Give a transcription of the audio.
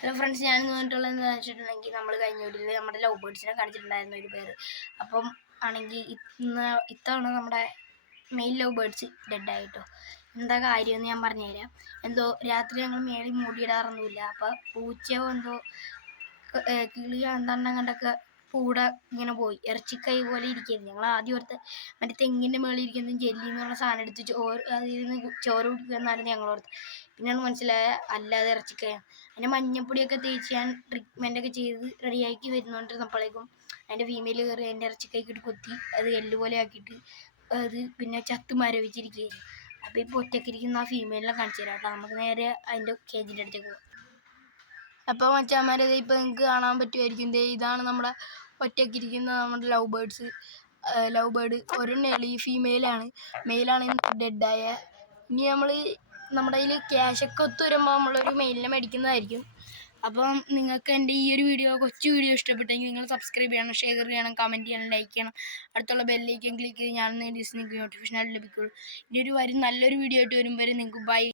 Hello friends, ഞാൻ വന്നിട്ടുള്ളത് എന്താണെന്ന് വെച്ചിട്ടുണ്ടെങ്കിൽ നമ്മൾ കഴിഞ്ഞ വീഡിയോയിൽ നമ്മുടെ ലവ് ബേർഡ്സിനെ കാണിച്ചിട്ടുണ്ടായിരുന്ന ഒരു പേര്. അപ്പം ആണെങ്കിൽ ഇത്തവണ നമ്മുടെ മെയിൽ ലവ് ബേർഡ്സ് ഡെഡായിട്ടോ. എന്താ കാര്യമെന്ന് ഞാൻ പറഞ്ഞുതരാം. എന്തോ രാത്രി ഞങ്ങൾ മേളിൽ മൂടിയിടാറൊന്നുമില്ല. അപ്പോൾ പൂച്ചയോ എന്തോ കിളിയോ എന്തെണ്ണം കണ്ടൊക്കെ കൂടെ ഇങ്ങനെ പോയി ഇറച്ചിക്കൈ പോലെ ഇരിക്കുന്നു. ഞങ്ങൾ ആദ്യം ഓർത്ത് മറ്റേ തെങ്ങിൻ്റെ മേളിൽ ഇരിക്കുന്ന ജെല്ലി എന്ന് പറഞ്ഞ സാധനം എടുത്ത് അതിൽ നിന്ന് ചോറ് കുടിക്കുമെന്നായിരുന്നു ഞങ്ങളോർത്ത്. പിന്നെയാണ് മനസ്സിലായ അല്ലാതെ ഇറച്ചിക്കൈയാണ്. അതിൻ്റെ മഞ്ഞപ്പൊടിയൊക്കെ തേച്ച് ഞാൻ ട്രീറ്റ്മെൻറ്റൊക്കെ ചെയ്ത് റെഡിയാക്കി വരുന്നോണ്ടിരുന്നപ്പോഴേക്കും അതിൻ്റെ ഫീമെയിൽ കയറി അതിൻ്റെ ഇറച്ചിക്കൈക്കിട്ട് കൊത്തി അത് എല്ലുപോലെ ആക്കിയിട്ട് അത് പിന്നെ ചത്ത് മരവിച്ചിരിക്കുകയായിരുന്നു. അപ്പോൾ ഇപ്പോൾ ഒറ്റയ്ക്കിരിക്കുന്ന ആ ഫീമെയിലിനെ കാണിച്ചു തരാം കേട്ടോ. നമുക്ക് നേരെ അതിൻ്റെ കേജിൻ്റെ അടുത്തേക്ക് പോകാം. അപ്പോൾ മച്ചാന്മാരെ ഇപ്പോൾ നിങ്ങൾക്ക് കാണാൻ പറ്റുമായിരിക്കും. ഇതാണ് നമ്മുടെ ഒറ്റയ്ക്കിരിക്കുന്ന നമ്മുടെ ലവ് ബേർഡ്. ഒരെണ്ണേ ഫീമെയിലാണ്, മെയിലാണ് ഡെഡായ. ഇനി നമ്മുടെ കയ്യിൽ ക്യാഷൊക്കെ ഒത്തു വരുമ്പോൾ നമ്മളൊരു മെയിലിനെ മേടിക്കുന്നതായിരിക്കും. അപ്പം നിങ്ങൾക്ക് എൻ്റെ ഈ ഒരു കൊച്ചു വീഡിയോ ഇഷ്ടപ്പെട്ടെങ്കിൽ നിങ്ങൾ സബ്സ്ക്രൈബ് ചെയ്യണം, ഷെയർ ചെയ്യണം, കമൻറ്റ് ചെയ്യണം, ലൈക്ക് ചെയ്യണം. അടുത്തുള്ള ബെല്ലിലേക്കും ക്ലിക്ക് ചെയ്ത് നിങ്ങൾക്ക് നോട്ടിഫിക്കേഷൻ ലഭിക്കുള്ളൂ. ഇനി നല്ലൊരു വീഡിയോ ആയിട്ട് വരും വരെ നിങ്ങൾക്ക് ബൈ.